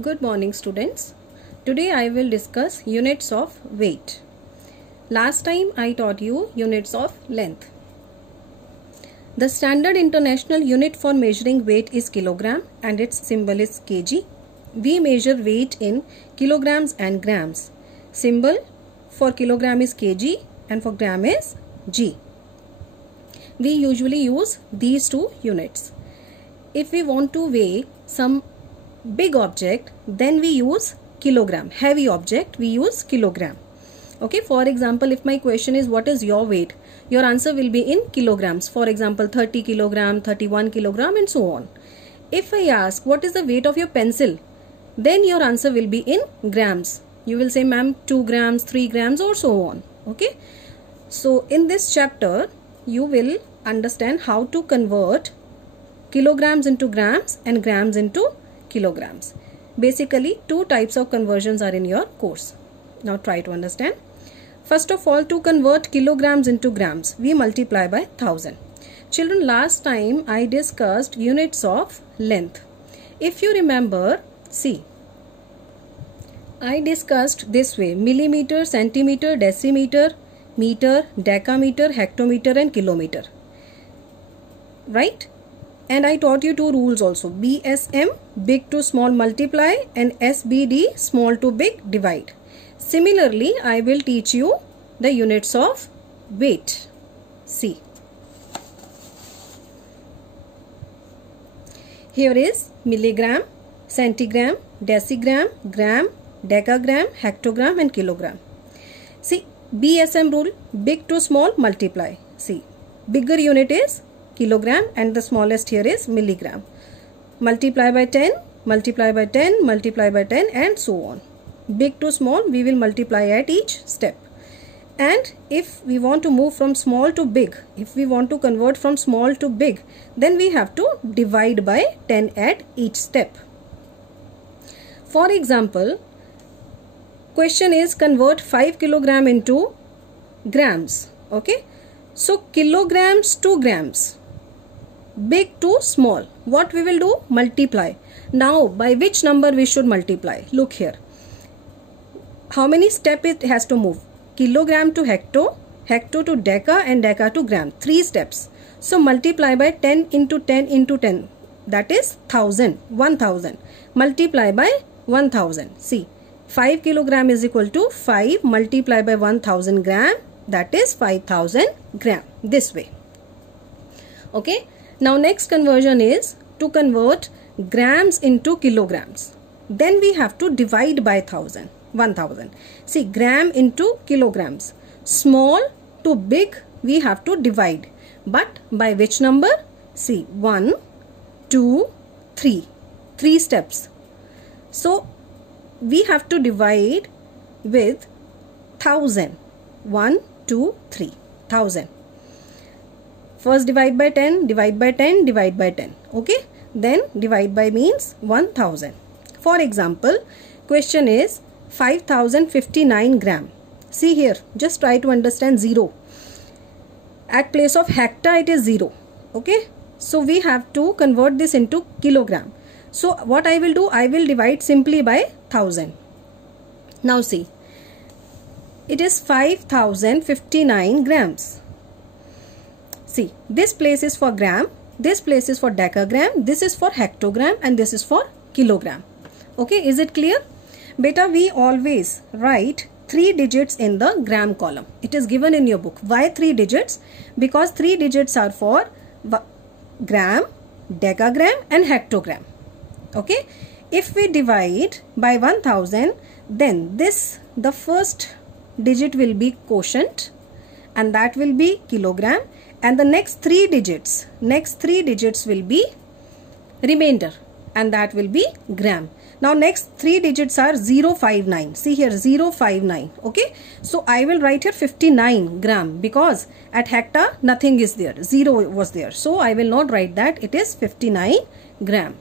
Good morning students. Today I will discuss units of weight. Last time I taught you units of length. The standard international unit for measuring weight is kilogram and its symbol is kg. We measure weight in kilograms and grams. Symbol for kilogram is kg and for gram is g. We usually use these two units. If we want to weigh some big object, then we use kilogram. Heavy object, we use kilogram. Okay, for example, if my question is what is your weight, your answer will be in kilograms. For example, 30 kilogram, 31 kilogram and so on. If I ask what is the weight of your pencil, then your answer will be in grams. You will say, ma'am, 2 grams, 3 grams or so on. Okay, so in this chapter, you will understand how to convert kilograms into grams and grams into kilograms. Basically, two types of conversions are in your course. Now try to understand. First of all, to convert kilograms into grams, we multiply by 1000. Children, last time I discussed units of length. If you remember, see, I discussed this way: millimeter, centimeter, decimeter, meter, decameter, hectometer and kilometer. Right? And I taught you two rules also: BSM, big to small multiply, and SBD, small to big divide. Similarly, I will teach you the units of weight. See. Here is milligram, centigram, decigram, gram, decagram, hectogram and kilogram. See, BSM rule, big to small multiply. See, bigger unit is kilogram and the smallest here is milligram. Multiply by 10, multiply by 10, multiply by 10 and so on. Big to small, we will multiply at each step. And if we want to move from small to big, if we want to convert from small to big, then we have to divide by 10 at each step. For example, question is convert 5 kilogram into grams. Okay, so kilograms to grams, big to small, what we will do? Multiply. Now by which number we should multiply? Look here, how many steps it has to move? Kilogram to hecto, hecto to deca and deca to gram, 3 steps. So multiply by 10 into 10 into 10, that is 1000, 1000. Multiply by 1000. See, 5 kilogram is equal to 5 multiply by 1000 gram, that is 5000 gram, this way. Okay, now next conversion is to convert grams into kilograms. Then we have to divide by 1000. See, gram into kilograms. Small to big we have to divide. But by which number? See, 1, 2, 3. 3 steps. So we have to divide with 1000. 1, 2, 3. 1000. First divide by 10, divide by 10, divide by 10. Okay. Then divide by means 1000. For example, question is 5059 gram. See here, just try to understand 0. At place of hecta it is 0. Okay. So we have to convert this into kilogram. So what I will do, I will divide simply by 1000. Now see, it is 5059 grams. See, this place is for gram, this place is for decagram, this is for hectogram and this is for kilogram. Okay, is it clear? Beta, we always write 3 digits in the gram column. It is given in your book. Why 3 digits? Because 3 digits are for gram, decagram and hectogram. Okay, if we divide by 1000, then the first digit will be quotient and that will be kilogram, and the next 3 digits will be remainder and that will be gram. Now next 3 digits are 059. See here, 059. Okay, so I will write here 59 gram because at hecta nothing is there, 0 was there, so I will not write that. It is 59 gram.